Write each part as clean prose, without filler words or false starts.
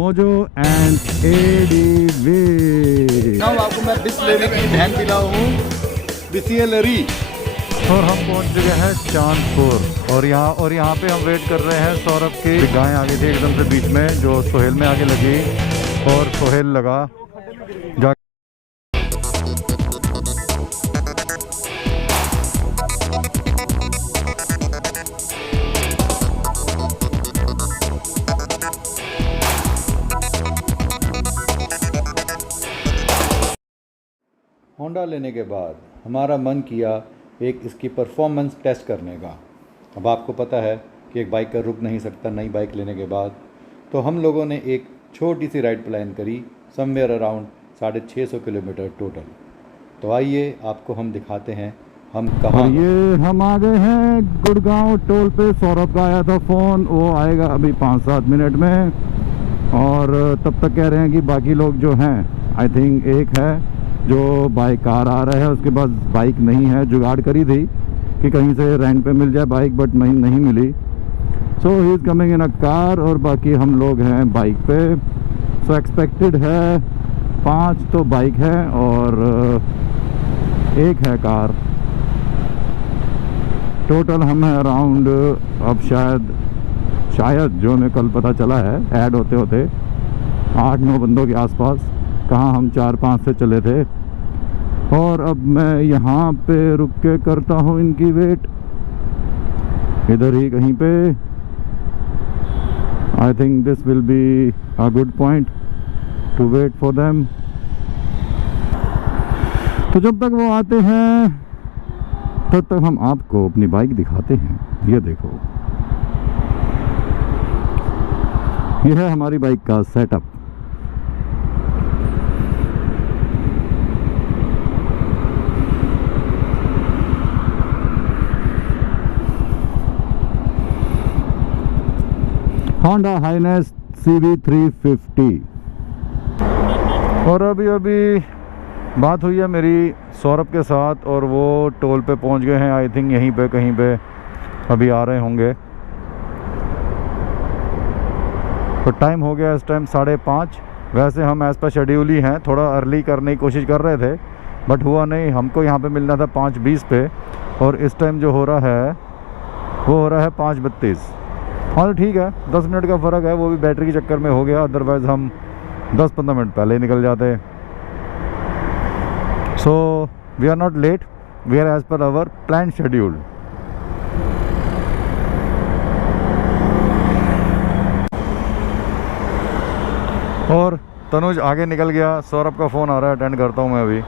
Mojo and ADV. आपको मैं Bisleri की ढैन पिलाऊ हूँ, बिस्लेरी। और हम पहुंच चुके हैं चांदपुर और यहाँ पे हम वेट कर रहे हैं सौरभ की। गाय आ गई थी एकदम से बीच में जो सोहेल में आगे लगी और सोहेल लगा जा। होंडा लेने के बाद हमारा मन किया एक इसकी परफॉर्मेंस टेस्ट करने का। अब आपको पता है कि एक बाइकर रुक नहीं सकता नई बाइक लेने के बाद, तो हम लोगों ने एक छोटी सी राइड प्लान करी, समवेयर अराउंड 650 किलोमीटर टोटल। तो आइए आपको हम दिखाते हैं हम कहाँ। ये हम आ गए हैं गुड़गांव टोल पे। सौरभ का आया था फ़ोन, वो आएगा अभी 5-7 मिनट में। और तब तक कह रहे हैं कि बाकी लोग जो हैं, आई थिंक एक है जो बाइक कार आ रहा है, उसके पास बाइक नहीं है। जुगाड़ करी थी कि कहीं से रेंट पे मिल जाए बाइक, बट नहीं मिली। So he is coming in a car और बाकी हम लोग हैं बाइक पे। सो एक्सपेक्टेड है 5 तो बाइक है और 1 है कार। टोटल हम हैं अराउंड, अब शायद जो हमें कल पता चला है ऐड होते होते 8-9 बंदों के आसपास। कहाँ हम 4-5 से चले थे। और अब मैं यहाँ पे रुक के करता हूँ इनकी वेट, इधर ही कहीं पे। I think this will be a good point to wait for them. तो जब तक वो आते हैं तब तक हम आपको अपनी बाइक दिखाते हैं। ये देखो, ये है हमारी बाइक का सेटअप। Honda highness CB350। और अभी बात हुई है मेरी सौरभ के साथ और वो टोल पे पहुंच गए हैं। आई थिंक यहीं पे कहीं पे अभी आ रहे होंगे। तो टाइम हो गया इस टाइम 5:30। वैसे हम एज पर शेड्यूल ही हैं, थोड़ा अर्ली करने की कोशिश कर रहे थे बट हुआ नहीं। हमको यहाँ पे मिलना था 5:20 पे और इस टाइम जो हो रहा है वो हो रहा है 5:32। हाँ ठीक है, 10 मिनट का फ़र्क है, वो भी बैटरी के चक्कर में हो गया। अदरवाइज़ हम 10-15 मिनट पहले ही निकल जाते। So we are not late, we are as per our plan schedule. और तनुज आगे निकल गया। सौरभ का फ़ोन आ रहा है, अटेंड करता हूँ मैं अभी।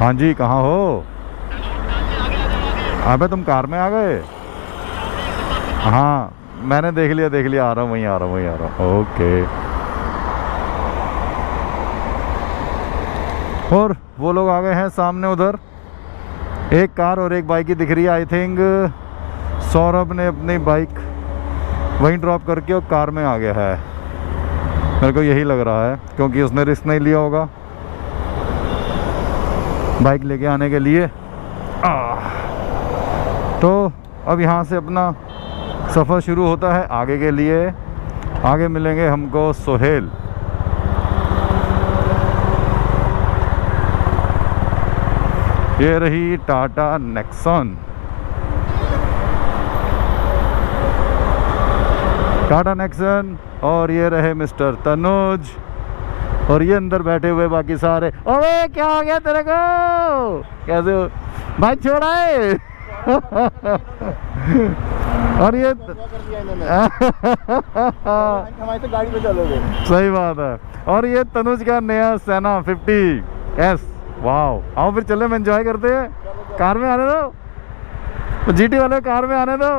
हाँ जी, कहाँ हो? अबे तुम कार में आ गए? हाँ मैंने देख लिया, आ रहा हूँ, वहीं आ रहा हूँ। ओके। और वो लोग आ गए हैं सामने, उधर एक कार और एक बाइक ही दिख रही है। आई थिंक सौरभ ने अपनी बाइक वहीं ड्रॉप करके और कार में आ गया है, मेरे को यही लग रहा है, क्योंकि उसने रिस्क नहीं लिया होगा बाइक लेके आने के लिए। तो अब यहाँ से अपना सफ़र शुरू होता है आगे के लिए। आगे मिलेंगे हमको सोहेल। ये रही टाटा नेक्सॉन। और ये रहे मिस्टर तनुज और ये अंदर बैठे हुए बाकी सारे। ओए क्या हो गया तेरे को? कैसे हो भाई? छोड़ा है। और ये हमारे तो गाड़ी पे चलोगे। सही बात है। और ये तनुज का नया सेना 50S। वाह, आओ फिर चले, मैं एंजॉय करते हैं। कार में आने दो, GT वाले कार में आने दो।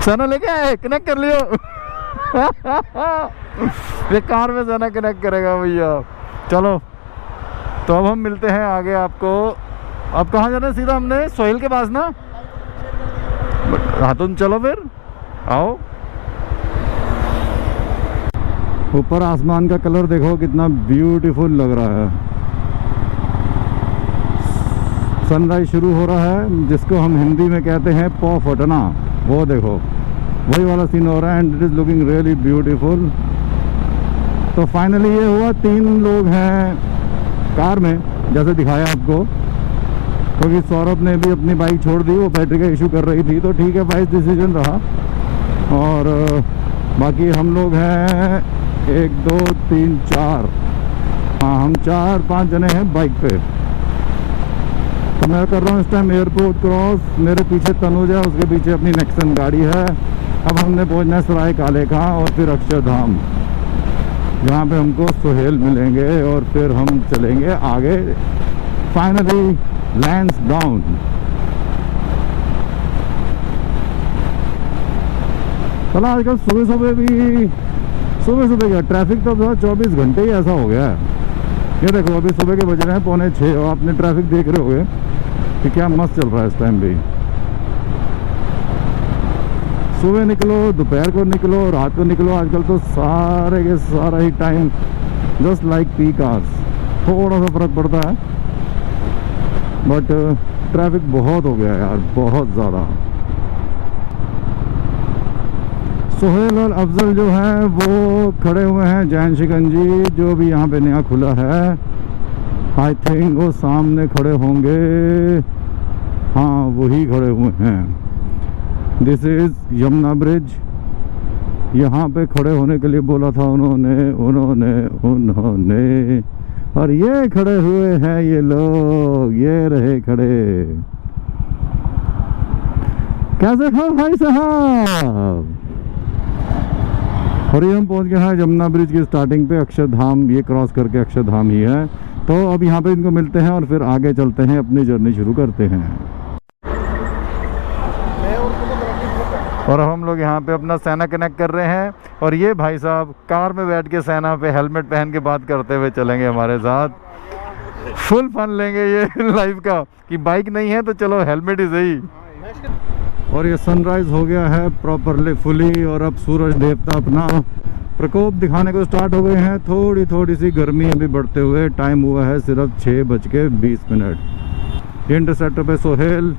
सेना लेके आए, कनेक्ट कर लियो। ये कार में सेना कनेक्ट करेगा भैया। चलो तो अब हम मिलते हैं आगे आपको। अब कहाँ जाना है? सीधा हमने सोहेल के पास ना। हाँ तुम चलो फिर, आओ। ऊपर आसमान का कलर देखो कितना ब्यूटीफुल लग रहा है। सनराइज शुरू हो रहा है, जिसको हम हिंदी में कहते हैं पौ फटना। वो देखो वही वाला सीन हो रहा है and it is looking really beautiful. तो फाइनली ये हुआ, 3 लोग हैं कार में जैसे दिखाया आपको, क्योंकि सौरभ ने भी अपनी बाइक छोड़ दी, वो बैटरी का इशू कर रही थी, तो ठीक है वाइस डिसीजन रहा। और बाकी हम लोग हैं 1 2 3 4, हाँ हम 4-5 जने हैं बाइक पे। तो मैं कर रहा हूँ इस टाइम एयरपोर्ट क्रॉस, मेरे पीछे तनुज है, उसके पीछे अपनी नेक्सन गाड़ी है। अब हमने पहुँचना है सराय काले खां और फिर अक्षरधाम, जहाँ पे हमको सोहेल मिलेंगे और फिर हम चलेंगे आगे, फाइनली लैंड्स डाउन। चला आजकल सुबह सुबह क्या ट्रैफिक तो 24 घंटे ही ऐसा हो गया है। ये देखो अभी सुबह के बज रहे हैं 5:45 और आपने ट्रैफिक देख रहे होगे कि क्या मस्त चल रहा है इस टाइम भी। सुबह निकलो, दोपहर को निकलो, रात को निकलो, आजकल तो सारे के सारा ही time just like peak hours. थोड़ा सा फर्क पड़ता है बट ट्रैफिक बहुत हो गया है यार, बहुत ज़्यादा। सोहेल और अफजल जो है वो खड़े हुए हैं जैन शिकंजी, जो भी यहाँ पे नया खुला है। आई थिंक वो सामने खड़े होंगे, हाँ वही खड़े हुए हैं। This is Yamuna bridge. यहाँ पे खड़े होने के लिए बोला था उन्होंने और ये खड़े हुए हैं ये लोग, ये रहे खड़े। कैसे हो भाई साहब? और ये हम पहुंच गए हैं यमुना ब्रिज की स्टार्टिंग पे, अक्षरधाम, ये क्रॉस करके अक्षरधाम ही है। तो अब यहाँ पे इनको मिलते हैं और फिर आगे चलते हैं, अपनी जर्नी शुरू करते हैं। और हम लोग यहाँ पे अपना सेना कनेक्ट कर रहे हैं और ये भाई साहब कार में बैठ के सेना पे हेलमेट पहन के बात करते हुए चलेंगे हमारे साथ। फुल फन लेंगे ये लाइफ का कि बाइक नहीं है तो चलो हेलमेट ही सही। और ये सनराइज हो गया है प्रॉपरली फुली और अब सूरज देवता अपना प्रकोप दिखाने को स्टार्ट हो गए हैं। थोड़ी सी गर्मी अभी बढ़ते हुए, टाइम हुआ है सिर्फ 6:20। ये इंटरसेप्टर पे सोहेल,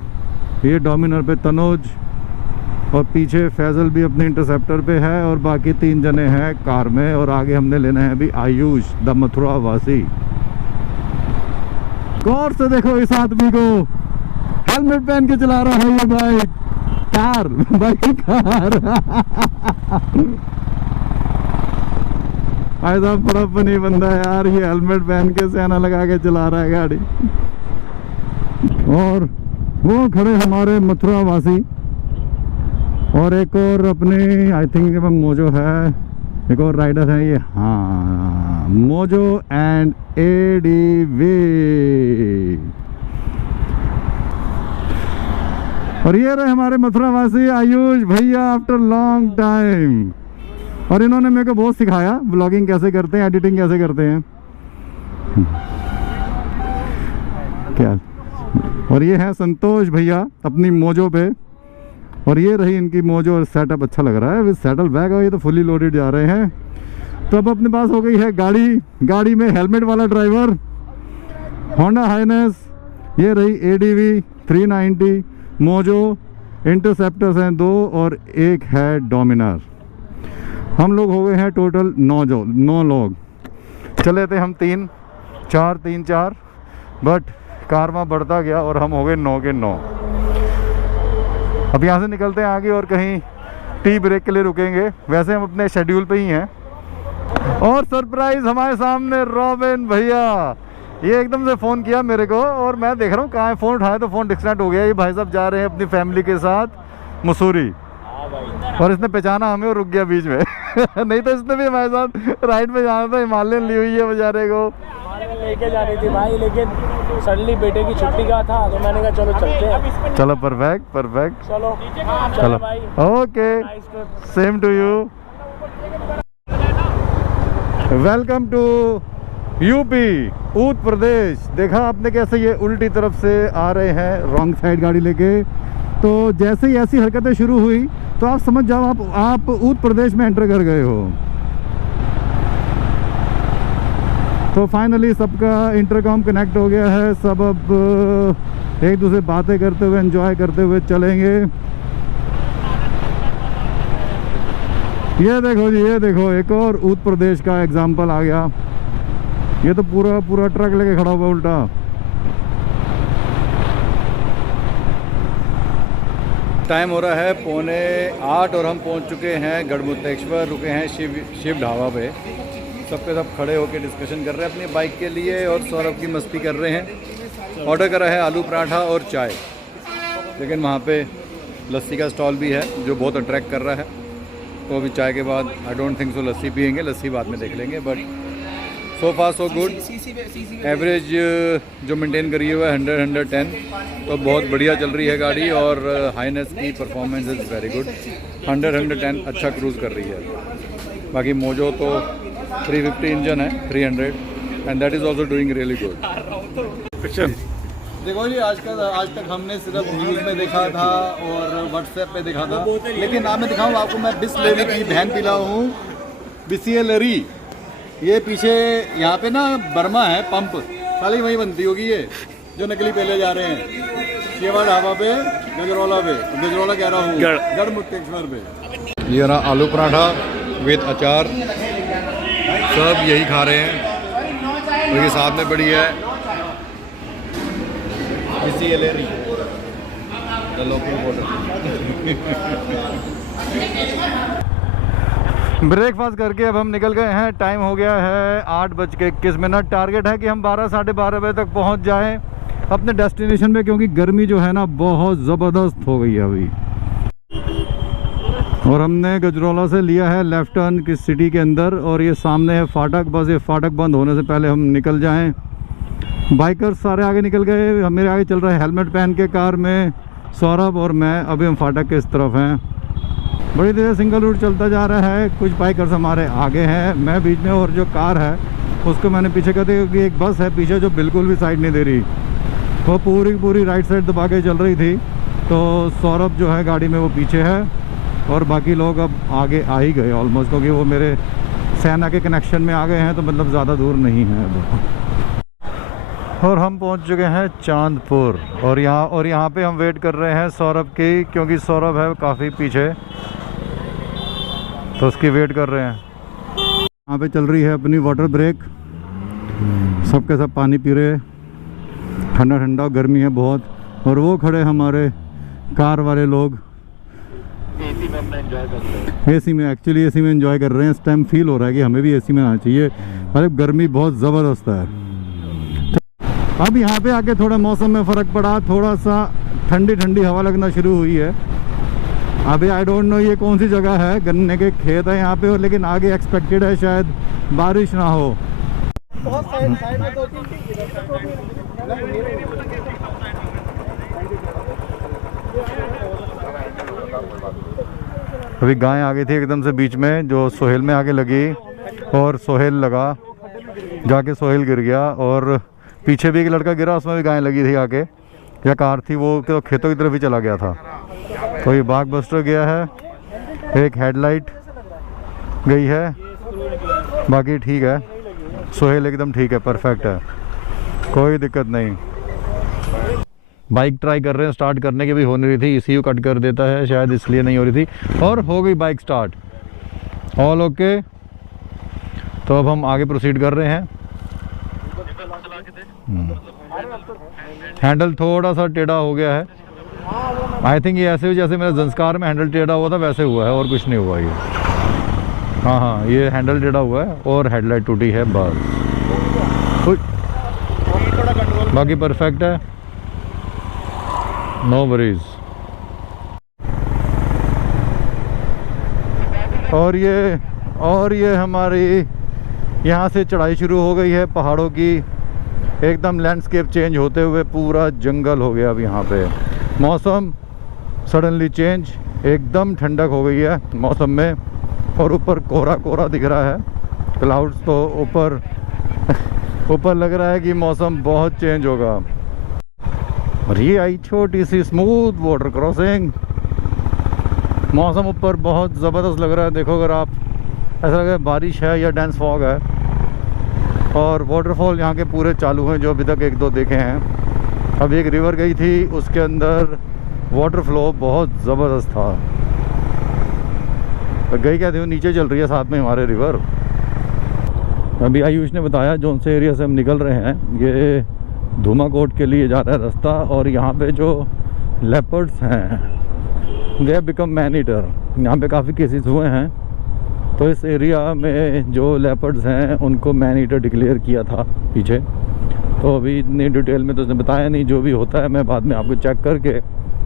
ये डोमिनर पे तनुज और पीछे फैजल भी अपने इंटरसेप्टर पे है और बाकी 3 जने हैं कार में। और आगे हमने लेना है अभी आयुष द मथुरा वासी। गौर से देखो इस आदमी को, हेलमेट पहन के चला रहा है ये बाइक कार। भाई साहब बड़ा फनी बंदा है यार, ये हेलमेट पहन के सेना लगा के चला रहा है गाड़ी। और वो खड़े हमारे मथुरा वासी और एक और अपने आई थिंक मोजो है, एक और राइडर है ये, हाँ मोजो एंड एडीवी। और ये रहे हमारे मथुरावासी आयुष भैया आफ्टर लॉन्ग टाइम। और इन्होंने मेरे को बहुत सिखाया ब्लॉगिंग कैसे करते हैं, एडिटिंग कैसे करते हैं क्या। और ये है संतोष भैया अपनी मोजो पे। और ये रही इनकी मोजो और सेटअप अच्छा लग रहा है विद सेटल बैग। और ये तो फुली लोडेड जा रहे हैं। तो अब अपने पास हो गई है गाड़ी में हेलमेट वाला ड्राइवर, होंडा हाइनेस। ये रही एडीवी 390, मोजो, इंटरसेप्टर्स हैं 2 और एक है डोमिनर। हम लोग हो गए हैं टोटल 9 लोग। चले थे हम 3-4 बट कारवा बढ़ता गया और हम हो गए 9 के 9। अब यहाँ से निकलते हैं आगे और कहीं टी ब्रेक के लिए रुकेंगे। वैसे हम अपने शेड्यूल पे ही हैं। और सरप्राइज हमारे सामने रॉबिन भैया, ये एकदम से फ़ोन किया मेरे को और मैं देख रहा हूँ कहाँ है, फ़ोन उठाया तो फ़ोन डिस्कनेक्ट हो गया। ये भाई साहब जा रहे हैं अपनी फैमिली के साथ मसूरी और इसने पहचाना हमें और रुक गया बीच में। नहीं तो इसने भी हमारे साथ राइड पे जाना था, हिमालयन ली हुई है बेचारे को, लेके जानी थी भाई, लेकिन सडनली बेटे की छुट्टी का था तो मैंने कहा चलो चलते हैं। चलो परफेक्ट चलो भाई, okay same to you. Welcome to UP Uttar Pradesh. देखा आपने कैसे ये उल्टी तरफ से आ रहे हैं रॉन्ग साइड गाड़ी लेके। तो जैसे ही ऐसी हरकतें शुरू हुई तो आप समझ जाओ आप उत्तर प्रदेश में एंटर कर गए हो। तो फाइनली सबका इंटरकॉम कनेक्ट हो गया है। सब अब एक दूसरे बातें करते हुए एंजॉय करते हुए चलेंगे। ये देखो जी, ये देखो एक और उत्तर प्रदेश का एग्जाम्पल आ गया। ये तो पूरा पूरा ट्रक लेके खड़ा हुआ उल्टा। टाइम हो रहा है 7:45 और हम पहुंच चुके हैं गढ़मुक्तेश्वर। रुके हैं शिव ढाबा पे। सब के सब खड़े होकर डिस्कशन कर रहे हैं अपनी बाइक के लिए और सौरभ की मस्ती कर रहे हैं। ऑर्डर करा है आलू पराठा और चाय, लेकिन वहाँ पे लस्सी का स्टॉल भी है जो बहुत अट्रैक्ट कर रहा है। तो अभी चाय के बाद आई डोंट थिंक सो लस्सी पियेंगे, लस्सी बाद में देख लेंगे। But so far so good. Average जो मेंटेन करी हुआ है 100-110, तो बहुत बढ़िया चल रही है गाड़ी और हाईनेस की परफॉर्मेंस इज़ वेरी गुड। 100-110 अच्छा क्रूज़ कर रही है। बाकी मोजो तो 350 इंजन है, 300 and that is also doing really good. देखो जी, आज तक हमने सिर्फ न्यूज़ में देखा था और व्हाट्सएप पे देखा था, लेकिन आज मैं दिखाऊँ आपको, मैं बिस्लेरी की बहन पिला हूँ, बिस्लेरी। ये पीछे यहाँ पे ना बर्मा है पंप, साली वहीं बनती होगी ये जो नकली पहले जा रहे हैं। शेवा ढाबा पे, गजरौला पे, गजरौला कह रहा हूँ, गढ़मुक्तेश्वर पे। ये रहा आलू पराठा विद अचार, सब यही खा रहे हैं। और ये साथ में बड़ी है Bisleri, the local water. Breakfast करके अब हम निकल गए हैं। टाइम हो गया है 8:21। टारगेट है कि हम 12-12:30 बजे तक पहुंच जाएं अपने डेस्टिनेशन पे, क्योंकि गर्मी जो है ना बहुत ज़बरदस्त हो गई है अभी। और हमने गजरौला से लिया है लेफ्ट टर्न की सिटी के अंदर, और ये सामने है फाटक। बस ये फाटक बंद होने से पहले हम निकल जाएं। बाइकर्स सारे आगे निकल गए, मेरे आगे चल रहा है हेलमेट पहन के कार में सौरभ, और मैं अभी हम फाटक के इस तरफ हैं। बड़ी देर सिंगल रूट चलता जा रहा है। कुछ बाइकर्स हमारे आगे हैं, मैं बीच में, और जो कार है उसको मैंने पीछे कर दिया, क्योंकि एक बस है पीछे जो बिल्कुल भी साइड नहीं दे रही, वो पूरी राइट साइड दबा के चल रही थी। तो सौरभ जो है गाड़ी में वो पीछे है, और बाकी लोग अब आगे आ ही गए ऑलमोस्ट, क्योंकि वो मेरे सेना के कनेक्शन में आ गए हैं, तो मतलब ज़्यादा दूर नहीं है अब। और हम पहुंच चुके हैं चांदपुर, और यहाँ पे हम वेट कर रहे हैं सौरभ की, क्योंकि सौरभ है काफ़ी पीछे, तो उसकी वेट कर रहे हैं। यहाँ पे चल रही है अपनी वाटर ब्रेक, सबके सब पानी पी रहे, ठंडा ठंडा, गर्मी है बहुत। और वो खड़े हमारे कार वाले लोग एसी में अपना एंजॉय कर रहे हैं। एसी में एक्चुअली एसी में एंजॉय कर रहे हैं। इस टाइम फील हो रहा है कि हमें भी एसी में आना चाहिए, मतलब गर्मी बहुत ज़बरदस्त है। अब यहाँ पे आके थोड़ा मौसम में फ़र्क पड़ा, थोड़ा सा ठंडी ठंडी हवा लगना शुरू हुई है। अभी आई डोंट नो ये कौन सी जगह है, गन्ने के खेत है यहाँ पे, और लेकिन आगे एक्सपेक्टेड है शायद बारिश ना हो। अभी गाय आ गई थी एकदम से बीच में, जो सोहेल में आके लगी, और सोहेल लगा, जाके सोहेल गिर गया, और पीछे भी एक लड़का गिरा, उसमें भी गाय लगी थी आके, या कार थी, वो तो खेतों की तरफ ही चला गया था। तो ये बाग बस्टर गया है, एक हेडलाइट गई है, बाकी ठीक है। सोहेल एकदम ठीक है, परफेक्ट है, कोई दिक्कत नहीं। बाइक ट्राई कर रहे हैं स्टार्ट करने की, भी हो नहीं रही थी, ECU कट कर देता है शायद, इसलिए नहीं हो रही थी, और हो गई बाइक स्टार्ट, ऑल ओके। तो अब हम आगे प्रोसीड कर रहे हैं। हैंडल थोड़ा सा टेढ़ा हो गया है, आई थिंक ये ऐसे जैसे मेरा जंस्कार में हैंडल टेढ़ा हुआ था वैसे हुआ है, और कुछ नहीं हुआ ये। हाँ, ये हैंडल टेढ़ा हुआ है और हेडलाइट टूटी है बस, बाकी परफेक्ट है, नो वरीज। और ये हमारी यहाँ से चढ़ाई शुरू हो गई है पहाड़ों की, एकदम लैंडस्केप चेंज होते हुए पूरा जंगल हो गया अब यहाँ पे। मौसम सडनली चेंज, एकदम ठंडक हो गई है मौसम में, और ऊपर कोहरा कोहरा दिख रहा है, क्लाउड्स तो ऊपर लग रहा है कि मौसम बहुत चेंज होगा। और ये आई छोटी सी स्मूथ वाटर क्रॉसिंग, मौसम ऊपर बहुत ज़बरदस्त लग रहा है। देखो अगर आप, ऐसा लग रहा है बारिश है या डेंस फॉग है। और वाटरफॉल यहाँ के पूरे चालू हैं, जो अभी तक 1-2 देखे हैं। अब एक रिवर गई थी, उसके अंदर वाटर फ्लो बहुत ज़बरदस्त था। तो गई क्या थी वो नीचे चल रही है साथ में हमारे रिवर। अभी आयुष ने बताया जोन से एरिया से हम निकल रहे हैं ये धूमाकोट के लिए जा रहा है रास्ता, और यहाँ पे जो लेपर्ड्स हैं they have become man eater. यहाँ पे काफ़ी केसेस हुए हैं, तो इस एरिया में जो लेपर्ड्स हैं उनको मैन ईटर डिक्लेयर किया था पीछे। तो अभी इतनी डिटेल में तो उसने बताया नहीं, जो भी होता है मैं बाद में आपको चेक करके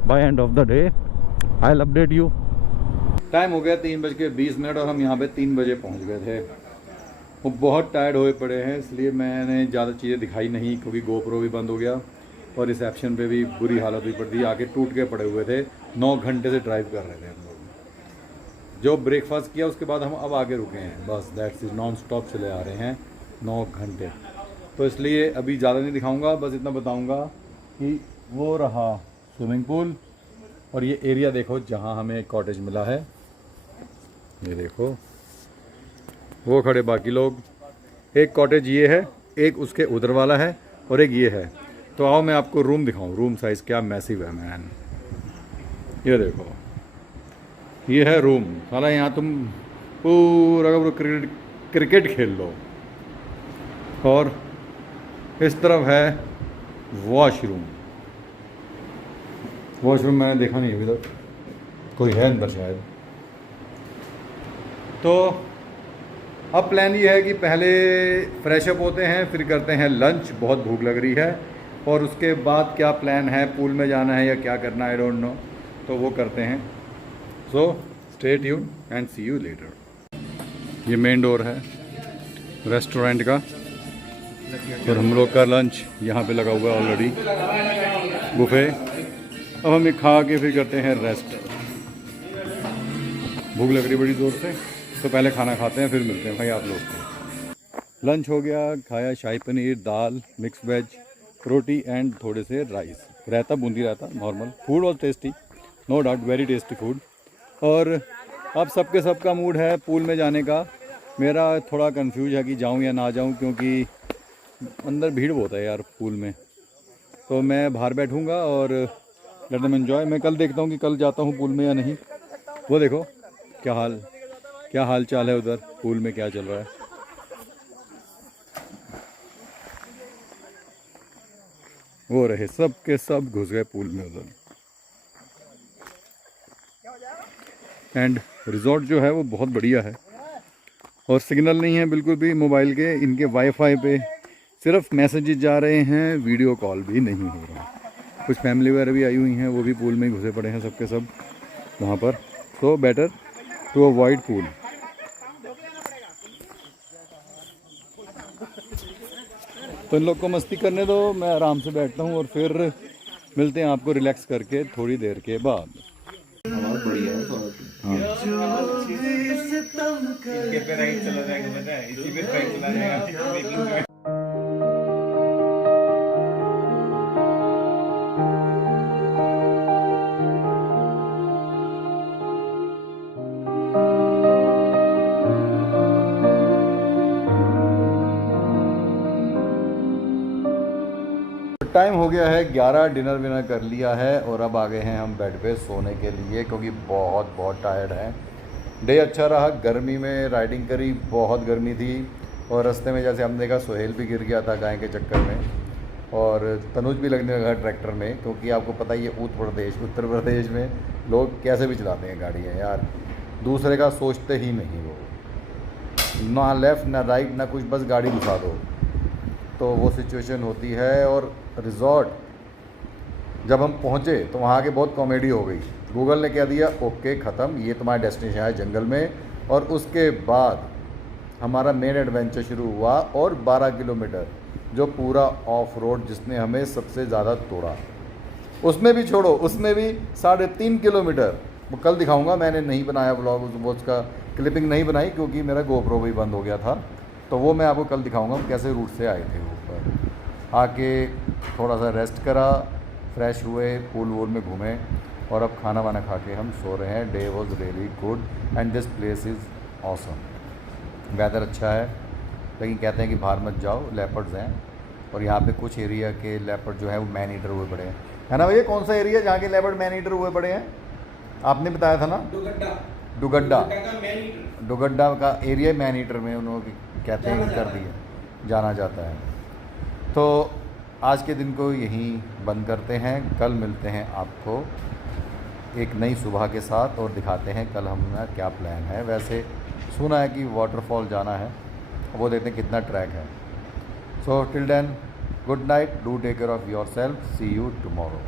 by end of the day I will update you. Time हो गया 3:20 और हम यहाँ पे 3 बजे पहुँच गए थे। वो बहुत टायर्ड हुए पड़े हैं, इसलिए मैंने ज़्यादा चीज़ें दिखाई नहीं, क्योंकि गोप्रो भी बंद हो गया और रिसेप्शन पे भी बुरी हालत हुई पड़ी थी, आके टूट के पड़े हुए थे। 9 घंटे से ड्राइव कर रहे थे हम लोग। जो ब्रेकफास्ट किया उसके बाद हम अब आगे रुके हैं, बस दैट्स इज नॉन स्टॉप चले आ रहे हैं 9 घंटे। तो इसलिए अभी ज़्यादा नहीं दिखाऊंगा, बस इतना बताऊंगा कि वो रहा स्विमिंग पूल और ये एरिया देखो जहाँ हमें कॉटेज मिला है। ये देखो वो खड़े बाकी लोग, एक कॉटेज ये है, एक उसके उधर वाला है और एक ये है। तो आओ मैं आपको रूम दिखाऊं, रूम साइज़ क्या मैसिव है मैन। ये देखो ये है रूम, साला यहाँ तुम पूरा क्रिकेट खेल लो। और इस तरफ है वॉशरूम। वॉशरूम मैंने देखा नहीं अभी तक, कोई है अंदर शायद। तो अब प्लान ये है कि पहले फ्रेश अप होते हैं, फिर करते हैं लंच, बहुत भूख लग रही है, और उसके बाद क्या प्लान है, पूल में जाना है या क्या करना है, आई डोंट नो, तो वो करते हैं। So stay tune and see you later. ये मेन डोर है रेस्टोरेंट का, और हम लोग का लंच यहाँ पे लगा हुआ है ऑलरेडी, बुफे। अब हम ये खा के फिर करते हैं रेस्ट। भूख लग रही बड़ी ज़ोर से, तो पहले खाना खाते हैं फिर मिलते हैं भाई आप लोग को। लंच हो गया, खाया शाही पनीर, दाल, मिक्स वेज, रोटी एंड थोड़े से rice, raita, boondi raita, normal food was tasty, no doubt very tasty food. और अब सबके सबका मूड है पूल में जाने का। मेरा थोड़ा कंफ्यूज है कि जाऊं या ना जाऊं, क्योंकि अंदर भीड़ बहुत है यार पूल में। तो मैं बाहर बैठूंगा और लेट देम एंजॉय। मैं कल देखता हूं कि कल जाता हूं पूल में या नहीं। वो देखो क्या हाल चाल है उधर पूल में, क्या चल रहा है। वो रहे सब के सब घुस गए पूल में उधर। एंड रिजॉर्ट जो है वो बहुत बढ़िया है, और सिग्नल नहीं है बिल्कुल भी मोबाइल के। इनके वाईफाई पे सिर्फ मैसेजेस जा रहे हैं, वीडियो कॉल भी नहीं हो रहा। कुछ फैमिली वगैरह भी आई हुई हैं, वो भी पूल में घुसे पड़े हैं सबके सब वहाँ पर। So better to avoid pool. तो इन लोग को मस्ती करने दो, मैं आराम से बैठता हूँ और फिर मिलते हैं आपको रिलैक्स करके थोड़ी देर के बाद। टाइम हो गया है 11, डिनर विनर कर लिया है और अब आ गए हैं हम बेड पे सोने के लिए, क्योंकि बहुत टायर्ड हैं। डे अच्छा रहा, गर्मी में राइडिंग करी, बहुत गर्मी थी। और रास्ते में जैसे हमने देखा सोहेल भी गिर गया था गाय के चक्कर में, और तनुज भी लगने लगा ट्रैक्टर में, क्योंकि आपको पता ही है उत्तर प्रदेश में लोग कैसे भी चलाते हैं गाड़ियाँ यार, दूसरे का सोचते ही नहीं वो, ना लेफ़्ट ना राइट ना कुछ, बस गाड़ी घुसा दो। तो वो सिचुएशन होती है। और रिज़ॉर्ट जब हम पहुँचे तो वहाँ के बहुत कॉमेडी हो गई। गूगल ने कह दिया ओके ख़त्म, ये तुम्हारा डेस्टिनेशन है जंगल में। और उसके बाद हमारा मेन एडवेंचर शुरू हुआ, और 12 किलोमीटर जो पूरा ऑफ रोड जिसने हमें सबसे ज़्यादा तोड़ा। उसमें भी छोड़ो, उसमें भी 3.5 किलोमीटर, वो कल दिखाऊंगा। मैंने नहीं बनाया व्लॉग, वो उसका क्लिपिंग नहीं बनाई क्योंकि मेरा गोप्रो भी बंद हो गया था। तो वो मैं आपको कल दिखाऊंगा कैसे रूट से आए थे ऊपर। आके थोड़ा सा रेस्ट करा, फ्रेश हुए, पूल वूल में घूमे, और अब खाना वाना खा के हम सो रहे हैं। Day was really good and this place is awesome. Weather अच्छा है, लेकिन कहते हैं कि बाहर मत जाओ, लेपर्ड्स हैं। और यहाँ पे कुछ एरिया के लेपर्ड जो है वो मैन ईटर हुए पड़े हैं, है ना भैया? कौन सा एरिया जहाँ के लेपर्ड मैन ईटर हुए पड़े हैं? आपने बताया था ना, डुगड्डा का एरिया मैन ईटर में उन्होंने कहते हैं कि कर दिया जाना जाता है। तो आज के दिन को यहीं बंद करते हैं। कल मिलते हैं आपको एक नई सुबह के साथ और दिखाते हैं कल हमारा क्या प्लान है। वैसे सुना है कि वाटरफॉल जाना है, वो देखते हैं कितना ट्रैक है। So till then, good night, do take care of yourself, see you tomorrow.